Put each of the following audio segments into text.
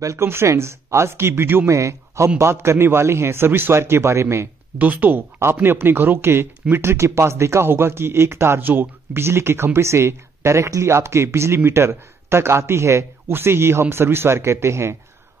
Welcome friends, आज की video में हम बात करने वाले हैं सर्विस वायर के बारे में। दोस्तों, आपने अपने घरों के मीटर के पास देखा होगा कि एक तार जो बिजली के खंभे से डायरेक्टली आपके बिजली मीटर तक आती है, उसे ही हम सर्विस वायर कहते हैं।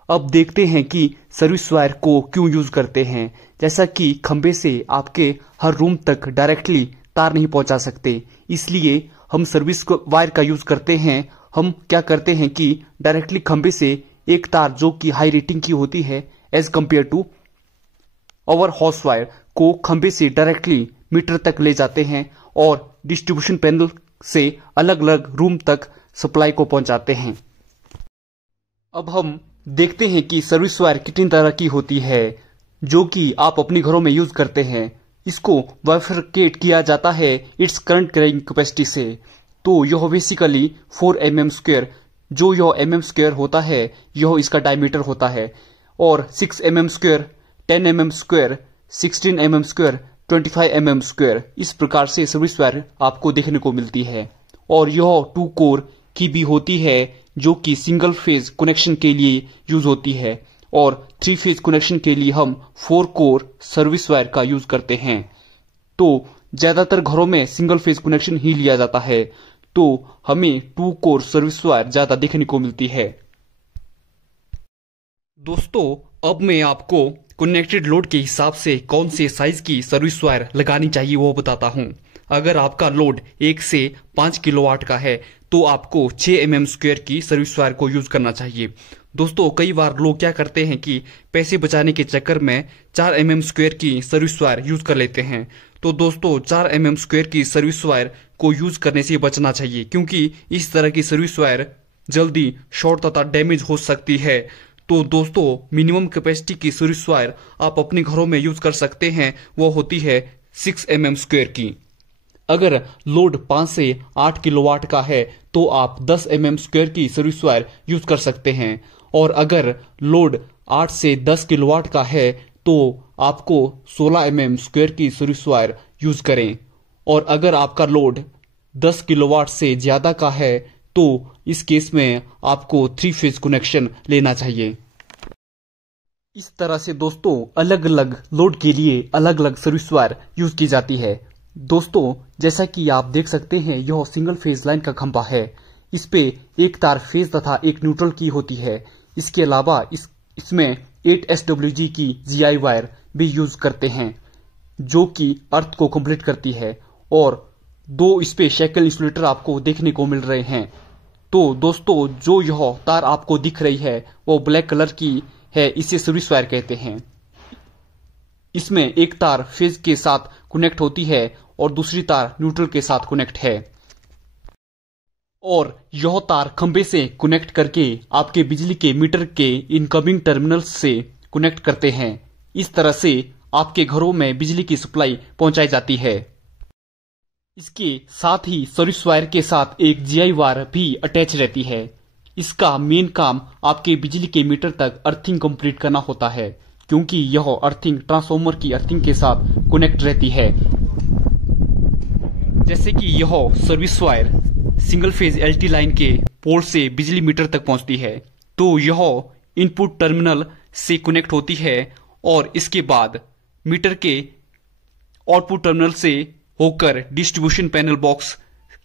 अब देखते हैं कि सर्विस वायर को क्यों यूज करते हैं। जैसा कि खंभे से आपके हर रूम तक डायरेक्टली तार नहीं पहुंचा सकते, इसलिए हम सर्विस वायर का यूज करते हैं। हम क्या करते हैं कि डायरेक्टली खंभे से एक तार जो कि हाई रेटिंग की होती है as compare to our house wire को खंभे से डायरेक्टली मीटर तक ले जाते हैं और डिस्ट्रीब्यूशन पैनल से अलग अलग रूम तक सप्लाई को पहुंचाते हैं। अब हम देखते हैं कि सर्विस वायर कितनी तरह की होती है जो कि आप अपने घरों में यूज करते हैं। इसको बाइफरकेट किया जाता है इट्स करंट कैरिंग कैपेसिटी से। तो यह बेसिकली 4 mm स्क्वायर, जो यह mm स्क्वायर होता है यह इसका डायमीटर होता है, और 6 mm square, 10 mm square, 16 mm square, 25 mm square, इस प्रकार से सर्विस वायर आपको देखने को मिलती है। और यह 2 कोर की भी होती है जो कि सिंगल फेज कनेक्शन के लिए यूज होती है, और 3 फेज कनेक्शन के लिए हम 4 कोर सर्विस वायर का यूज करते हैं। तो ज्यादातर घरों में सिंगल फेज कनेक्शन ही लिया जाता है, तो हमें 2 कोर सर्विस वायर ज्यादा देखने को मिलती है। दोस्तों, अब मैं आपको कनेक्टेड लोड के हिसाब से कौन से साइज की सर्विस वायर लगानी चाहिए वो बताता हूं। अगर आपका लोड 1 से 5 किलोवाट का है तो आपको 6 mm स्क्वायर की सर्विस वायर को यूज करना चाहिए। दोस्तों, कई बार लोग क्या करते हैं कि पैसे बचाने के चक्कर में 4 mm स्क्वायर की सर्विस वायर यूज कर लेते हैं। तो दोस्तों, 4 mm स्क्वायर की सर्विस वायर को यूज करने से बचना चाहिए, क्योंकि इस तरह की सर्विस वायर जल्दी शॉर्ट तथा डैमेज हो सकती है। तो दोस्तों, मिनिमम कैपेसिटी की सर्विस वायर आप अपने घरों में यूज कर सकते हैं, वो होती है 6 mm स्क्वायर की। अगर लोड 5 से 8 किलोवाट का है तो आप 10 mm स्क्वायर की सर्विस वायर यूज कर सकते हैं, और अगर लोड 8 से 10 किलोवाट का है तो आपको 16 mm स्क्वायर की सर्विस वायर यूज करें। और अगर आपका लोड 10 किलोवाट से ज्यादा का है तो इस केस में आपको 3 फेज कनेक्शन लेना चाहिए। इस तरह से दोस्तों, अलग अलग लोड के लिए अलग अलग सर्विस वायर यूज की जाती है। दोस्तों, जैसा कि आप देख सकते हैं, यह सिंगल फेज लाइन का खंभा है। इस पे एक तार फेज तथा एक न्यूट्रल की होती है। इसके अलावा इसमें 8 SWG की GI वायर भी यूज करते हैं जो कि अर्थ को कंप्लीट करती है, और 2 इस पे शेकल इंसुलेटर आपको देखने को मिल रहे हैं। तो दोस्तों, जो यह तार आपको दिख रही है वो ब्लैक कलर की है, इसे सर्विस वायर कहते हैं। इसमें एक तार फेज के साथ कनेक्ट होती है और दूसरी तार न्यूट्रल के साथ कनेक्ट है, और यह तार खंभे से कनेक्ट करके आपके बिजली के मीटर के इनकमिंग टर्मिनल्स से कनेक्ट करते हैं। इस तरह से आपके घरों में बिजली की सप्लाई पहुंचाई जाती है। इसके साथ ही सर्विस वायर के साथ एक GI वायर भी अटैच रहती है। इसका मेन काम आपके बिजली के मीटर तक अर्थिंग कंप्लीट करना होता है, क्योंकि यह अर्थिंग ट्रांसफार्मर की अर्थिंग के साथ कनेक्ट रहती है। जैसे कि यह service wire single phase LT line के पोल से बिजली मीटर तक पहुंचती है, तो यह इनपुट टर्मिनल से कनेक्ट होती है और इसके बाद मीटर के आउटपुट टर्मिनल से होकर डिस्ट्रीब्यूशन पैनल बॉक्स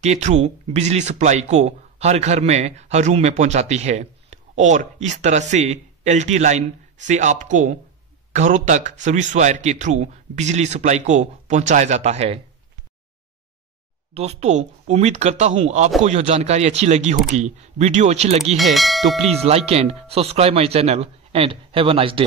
के थ्रू बिजली सप्लाई को हर घर में, हर रूम में पहुंचाती है। और इस तरह से LT लाइन से आपको घरों तक सर्विस वायर के थ्रू बिजली सप्लाई को पहुंचाया जाता है। दोस्तों, उम्मीद करता हूं आपको यह जानकारी अच्छी लगी होगी। वीडियो अच्छी लगी है तो please like and subscribe my channel and have a nice day.